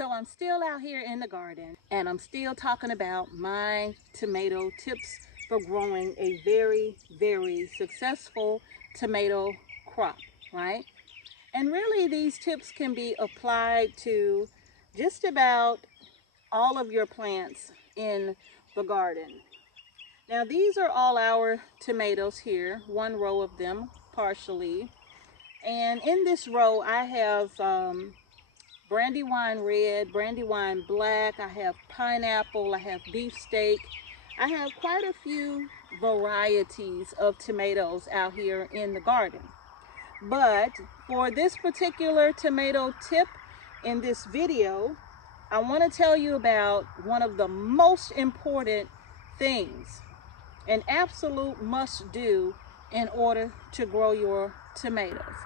So I'm still out here in the garden and I'm still talking about my tomato tips for growing a very, very successful tomato crop, right? And really these tips can be applied to just about all of your plants in the garden. Now these are all our tomatoes here, one row of them partially. And in this row I have Brandywine red, Brandywine black, I have pineapple, I have beefsteak. I have quite a few varieties of tomatoes out here in the garden. But for this particular tomato tip in this video, I want to tell you about one of the most important things, an absolute must do in order to grow your tomatoes.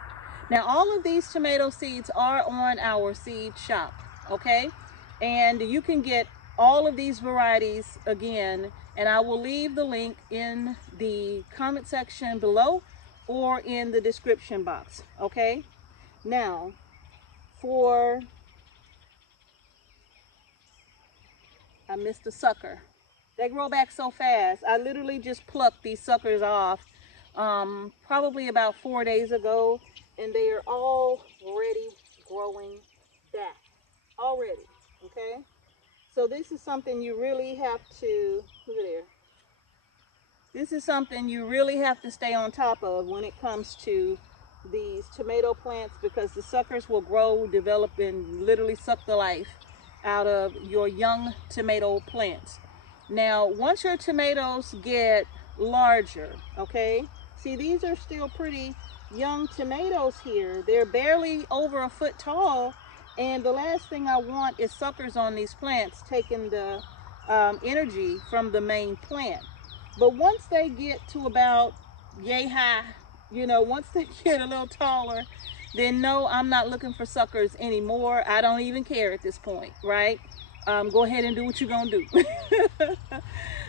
Now all of these tomato seeds are on our seed shop, okay? And you can get all of these varieties again, and I will leave the link in the comment section below or in the description box, okay? Now, I missed a sucker. They grow back so fast. I literally just plucked these suckers off probably about 4 days ago, and they are already growing back already, okay? So this is something you really have to, look at there. This is something you really have to stay on top of when it comes to these tomato plants, because the suckers will grow, develop, and literally suck the life out of your young tomato plants. Now, once your tomatoes get larger, okay, see these are still pretty young tomatoes here. They're barely over a foot tall, and the last thing I want is suckers on these plants taking the energy from the main plant. But once they get to about yay high, you know, once they get a little taller, then no, I'm not looking for suckers anymore. I don't even care at this point, right? Go ahead and do what you're gonna do.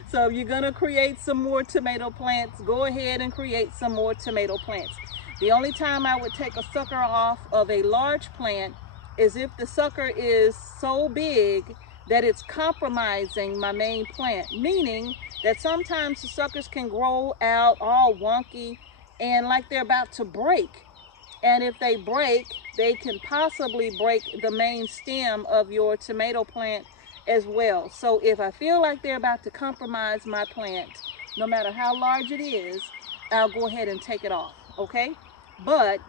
So if you're gonna create some more tomato plants, go ahead and create some more tomato plants. The only time I would take a sucker off of a large plant is if the sucker is so big that it's compromising my main plant, meaning that sometimes the suckers can grow out all wonky and like they're about to break. And if they break, they can possibly break the main stem of your tomato plant as well. So if I feel like they're about to compromise my plant, no matter how large it is, I'll go ahead and take it off, okay? But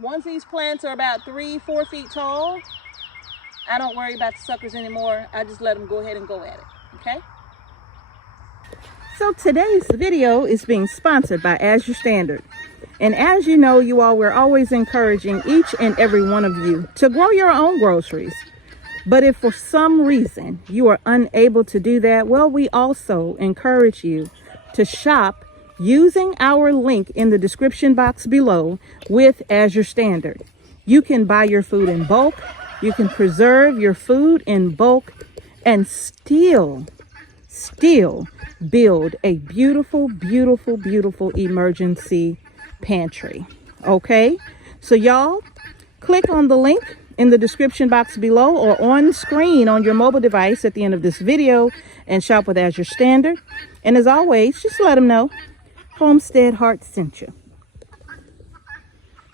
once these plants are about 3-4 feet tall, I don't worry about the suckers anymore. I just let them go ahead and go at it, okay? So today's video is being sponsored by Azure Standard. And as you know, you all, we're always encouraging each and every one of you to grow your own groceries. But if for some reason you are unable to do that, well, we also encourage you to shop using our link in the description box below with Azure Standard. You can buy your food in bulk, you can preserve your food in bulk, and still build a beautiful, beautiful, beautiful emergency pantry. Okay, so y'all click on the link in the description box below or on screen on your mobile device at the end of this video and shop with Azure Standard. And as always, just let them know Homestead Heart sent you.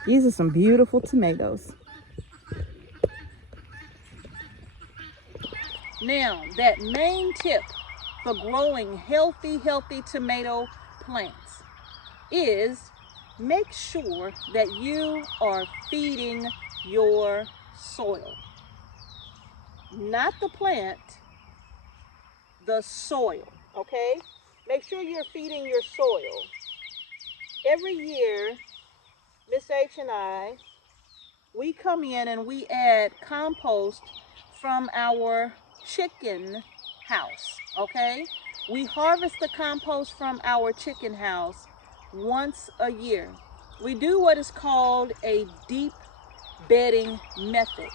These are some beautiful tomatoes. Now, that main tip for growing healthy tomato plants is make sure that you are feeding your soil. Not the plant, the soil, okay? Make sure you're feeding your soil. Every year, Miss H and I, we come in and we add compost from our chicken house, okay? We harvest the compost from our chicken house once a year. We do what is called a deep bedding method.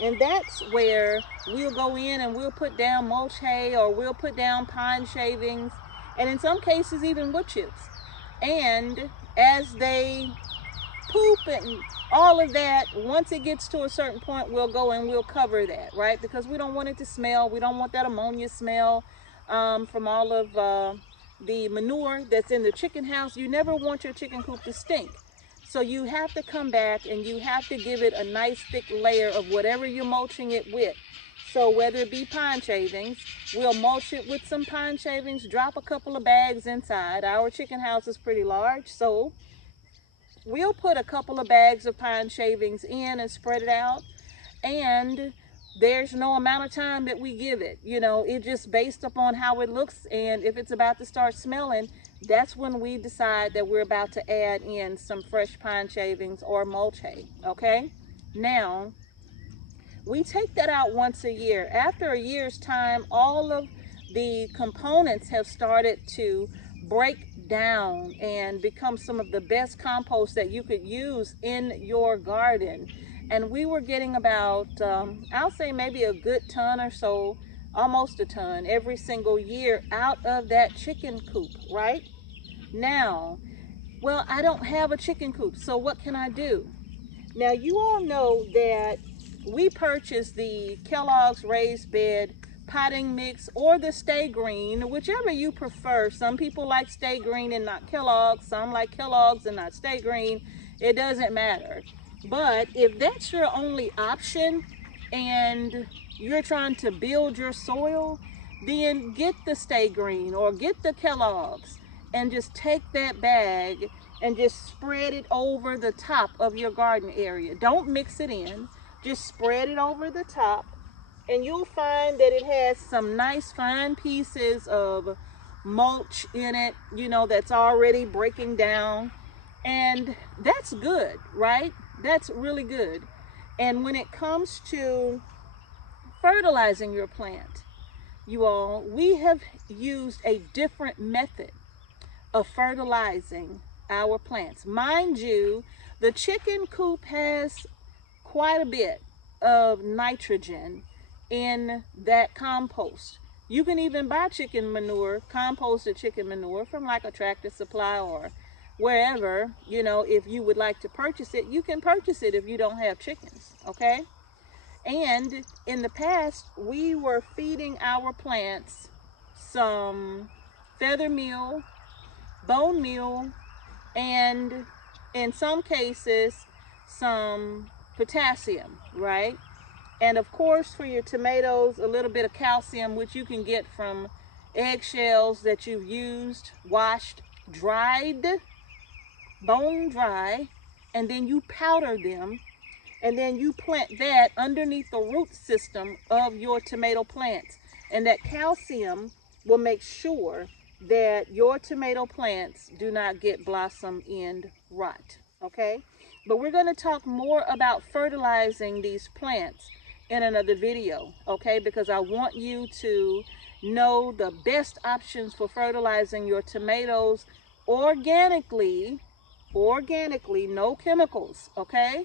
And that's where we'll go in and we'll put down mulch hay, or we'll put down pine shavings, and in some cases even wood chips. And as they poop and all of that, once it gets to a certain point, we'll go and we'll cover that, right? Because we don't want it to smell. We don't want that ammonia smell from all of the manure that's in the chicken house. You never want your chicken coop to stink. So you have to come back and you have to give it a nice thick layer of whatever you're mulching it with. So whether it be pine shavings, we'll mulch it with some pine shavings, drop a couple of bags inside. Our chicken house is pretty large, so we'll put a couple of bags of pine shavings in and spread it out. And there's no amount of time that we give it. You know, it's just based upon how it looks, and if it's about to start smelling, that's when we decide that we're about to add in some fresh pine shavings or mulch hay, okay? Now, we take that out once a year. After a year's time, all of the components have started to break down and become some of the best compost that you could use in your garden. And we were getting about, I'll say maybe a good ton or so, almost a ton every single year out of that chicken coop, right? Now, well, I don't have a chicken coop, so what can I do? Now, you all know that we purchased the Kellogg's Raised Bed potting mix or the Stay Green, whichever you prefer. Some people like Stay Green and not Kellogg's. Some like Kellogg's and not Stay Green. It doesn't matter. But if that's your only option and you're trying to build your soil, then get the Stay Green or get the Kellogg's and just take that bag and just spread it over the top of your garden area. Don't mix it in, just spread it over the top, and you'll find that it has some nice fine pieces of mulch in it, you know, that's already breaking down. And that's good, right? That's really good. And when it comes to fertilizing your plant, you all, we have used a different method of fertilizing our plants. Mind you, the chicken coop has quite a bit of nitrogen in that compost. You can even buy chicken manure, composted chicken manure from like a Tractor Supply or wherever, you know, if you would like to purchase it, you can purchase it if you don't have chickens, okay? And in the past, we were feeding our plants some feather meal, bone meal, and in some cases, some potassium, right? And of course, for your tomatoes, a little bit of calcium, which you can get from eggshells that you've used, washed, dried, bone dry, and then you powder them, and then you plant that underneath the root system of your tomato plants. And that calcium will make sure that your tomato plants do not get blossom end rot, okay? But we're going to talk more about fertilizing these plants in another video, okay? Because I want you to know the best options for fertilizing your tomatoes organically, no chemicals, okay?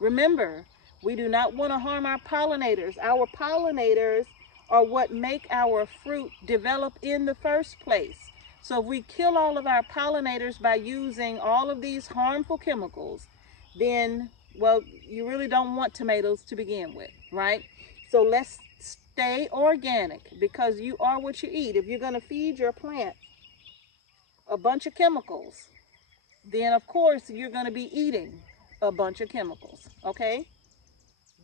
Remember, we do not want to harm our pollinators. Our pollinators are what make our fruit develop in the first place. So if we kill all of our pollinators by using all of these harmful chemicals, then, well, you really don't want tomatoes to begin with, right? So let's stay organic, because you are what you eat. If you're going to feed your plant a bunch of chemicals, then of course you're going to be eating a bunch of chemicals, okay?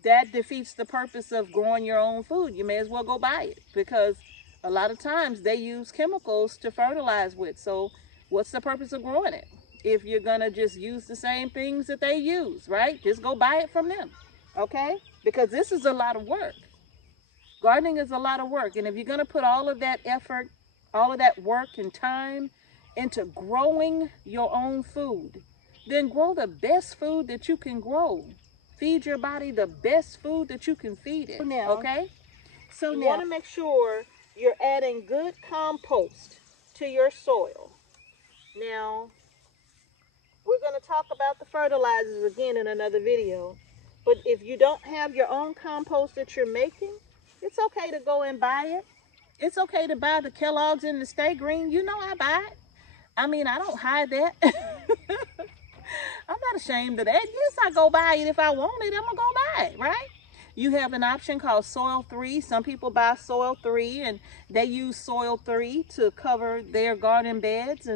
That defeats the purpose of growing your own food. You may as well go buy it, because a lot of times they use chemicals to fertilize with. So what's the purpose of growing it if you're gonna just use the same things that they use, right? Just go buy it from them, okay? Because this is a lot of work. Gardening is a lot of work, and if you're gonna put all of that effort, all of that work and time into growing your own food, then grow the best food that you can grow. Feed your body the best food that you can feed it, okay? So you want to make sure you're adding good compost to your soil. Now, we're going to talk about the fertilizers again in another video. But if you don't have your own compost that you're making, it's okay to go and buy it. It's okay to buy the Kellogg's and the Stay Green. You know I buy it. I mean, I don't hide that. I'm not ashamed of that. Yes, I go buy it if I want it. I'm going to go buy it, right? You have an option called Soil 3. Some people buy Soil 3 and they use Soil 3 to cover their garden beds.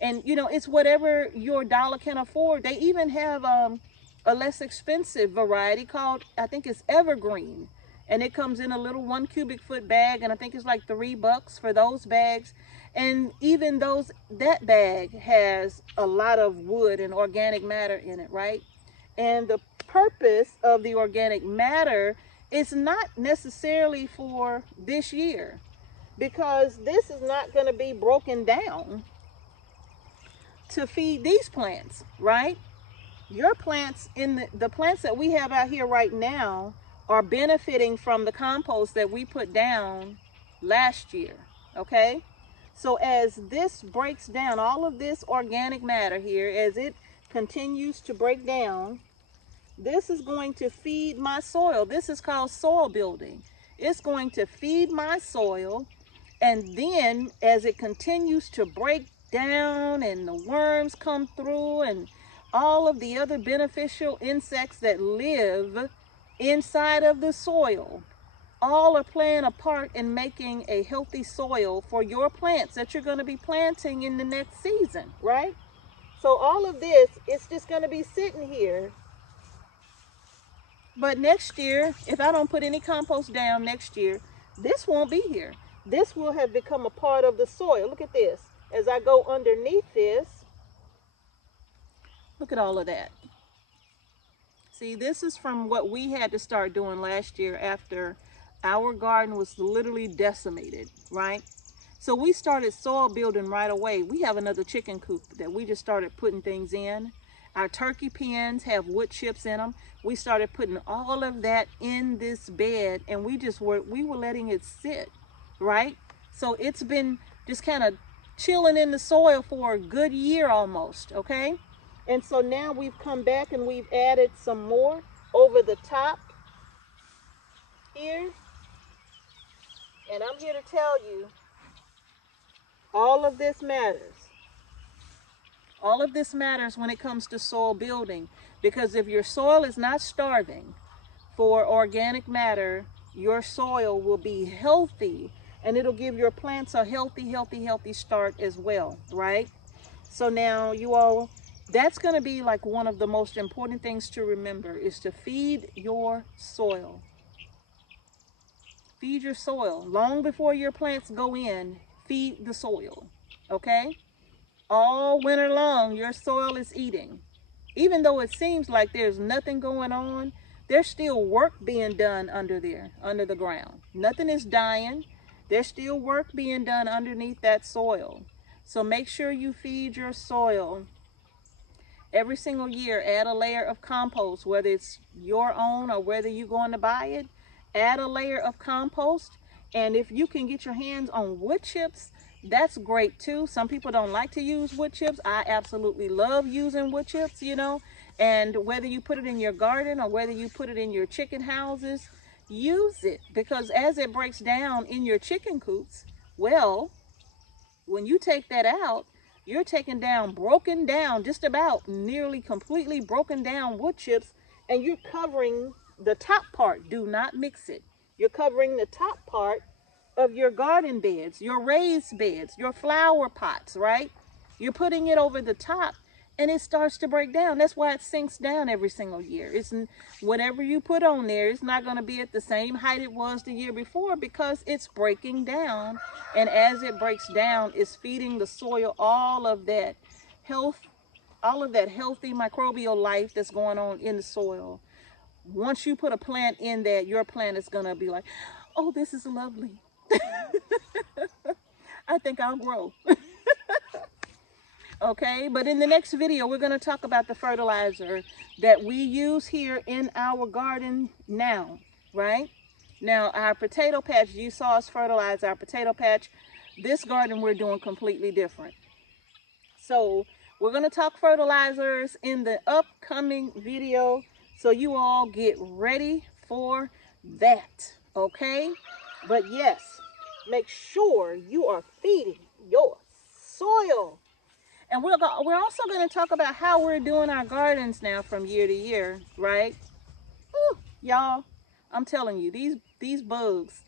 And you know, it's whatever your dollar can afford. They even have a less expensive variety called, I think it's Evergreen. And it comes in a little 1 cubic foot bag, and I think it's like $3 for those bags. And even that bag has a lot of wood and organic matter in it, right? And the purpose of the organic matter is not necessarily for this year, because this is not going to be broken down to feed these plants, right? Your plants, in the plants that we have out here right now, are benefiting from the compost that we put down last year, okay? So as this breaks down, all of this organic matter here, as it continues to break down, this is going to feed my soil. This is called soil building. It's going to feed my soil, and then as it continues to break down and the worms come through and all of the other beneficial insects that live inside of the soil, all are playing a part in making a healthy soil for your plants that you're going to be planting in the next season, right? So all of this is just going to be sitting here. But next year, if I don't put any compost down next year, this won't be here. This will have become a part of the soil. Look at this. As I go underneath this, look at all of that. See, this is from what we had to start doing last year after our garden was literally decimated, right? So we started soil building right away. We have another chicken coop that we just started putting things in. Our turkey pens have wood chips in them. We started putting all of that in this bed, and we were letting it sit, right? So it's been just kind of chilling in the soil for a good year almost, okay? And so now we've come back and we've added some more over the top here. And I'm here to tell you, all of this matters. All of this matters when it comes to soil building, because if your soil is not starving for organic matter, your soil will be healthy, and it'll give your plants a healthy start as well, right? So now you all, that's going to be like one of the most important things to remember, is to feed your soil. Feed your soil. Long before your plants go in, feed the soil, okay? All winter long, your soil is eating. Even though it seems like there's nothing going on, there's still work being done under there, under the ground. Nothing is dying. There's still work being done underneath that soil. So make sure you feed your soil. Every single year, add a layer of compost, whether it's your own or whether you're going to buy it. Add a layer of compost. And if you can get your hands on wood chips, that's great too. Some people don't like to use wood chips. I absolutely love using wood chips, you know. And whether you put it in your garden or whether you put it in your chicken houses, use it. Because as it breaks down in your chicken coops, well, when you take that out, you're taking down broken down, just about nearly completely broken down wood chips, and you're covering the top part. Do not mix it. You're covering the top part of your garden beds, your raised beds, your flower pots, right? You're putting it over the top, and it starts to break down. That's why it sinks down every single year. It's whatever you put on there, it's not going to be at the same height it was the year before, because it's breaking down. And as it breaks down, it's feeding the soil all of that health, all of that healthy microbial life that's going on in the soil. Once you put a plant in that, your plant is going to be like, oh, this is lovely. I think I'll grow. Okay, but in the next video, we're going to talk about the fertilizer that we use here in our garden now, right? Now, our potato patch, you saw us fertilize our potato patch. This garden we're doing completely different. So we're going to talk fertilizers in the upcoming video, so you all get ready for that, okay? But yes, make sure you are feeding your soil. And we're also going to talk about how we're doing our gardens now from year to year, right? Y'all, I'm telling you, these bugs.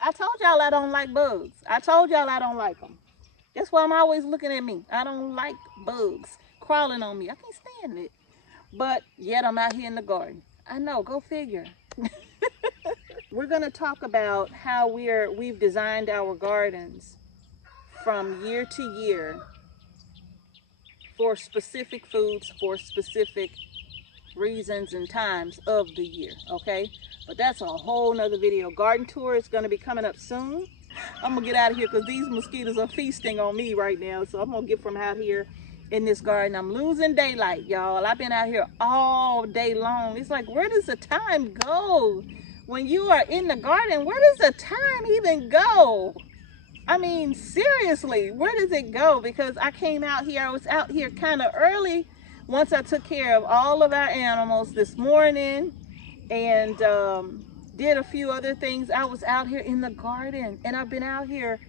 I told y'all I don't like bugs. I told y'all I don't like them. That's why I'm always looking at me. I don't like bugs crawling on me. I can't stand it. But yet I'm out here in the garden. I know, go figure. We're going to talk about how we've designed our gardens from year to year for specific foods, for specific reasons and times of the year, okay? But that's a whole nother video. Garden tour is going to be coming up soon. I'm gonna get out of here because these mosquitoes are feasting on me right now. So I'm gonna get from out here in this garden. I'm losing daylight, y'all. I've been out here all day long. It's like, where does the time go? When you are in the garden, where does the time even go? I mean, seriously, where does it go? Because I came out here, I was out here kind of early once I took care of all of our animals this morning and did a few other things. I was out here in the garden and I've been out here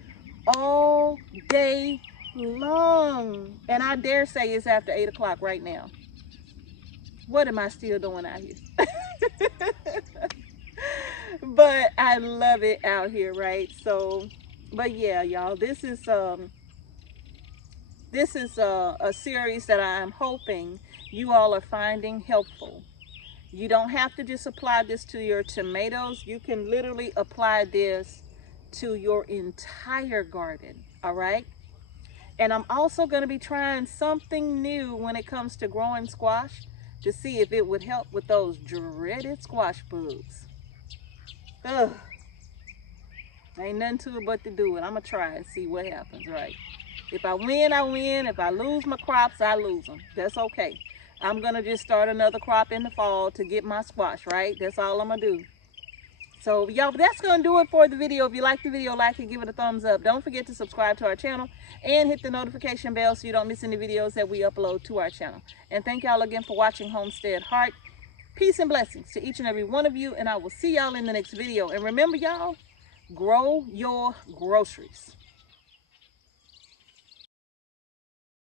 all day long. And I dare say it's after 8 o'clock right now. What am I still doing out here? But I love it out here, right? So, but yeah, y'all, this is a series that I'm hoping you all are finding helpful. You don't have to just apply this to your tomatoes. You can literally apply this to your entire garden, all right? And I'm also going to be trying something new when it comes to growing squash to see if it would help with those dreaded squash bugs. Ugh. Ain't nothing to it but to do it. I'm going to try and see what happens, right? If I win, I win. If I lose my crops, I lose them. That's okay. I'm going to just start another crop in the fall to get my squash, right? That's all I'm going to do. So, y'all, that's going to do it for the video. If you like the video, like it, give it a thumbs up. Don't forget to subscribe to our channel and hit the notification bell so you don't miss any videos that we upload to our channel. And thank y'all again for watching Homestead Heart. Peace and blessings to each and every one of you. And I will see y'all in the next video. And remember, y'all, grow your groceries.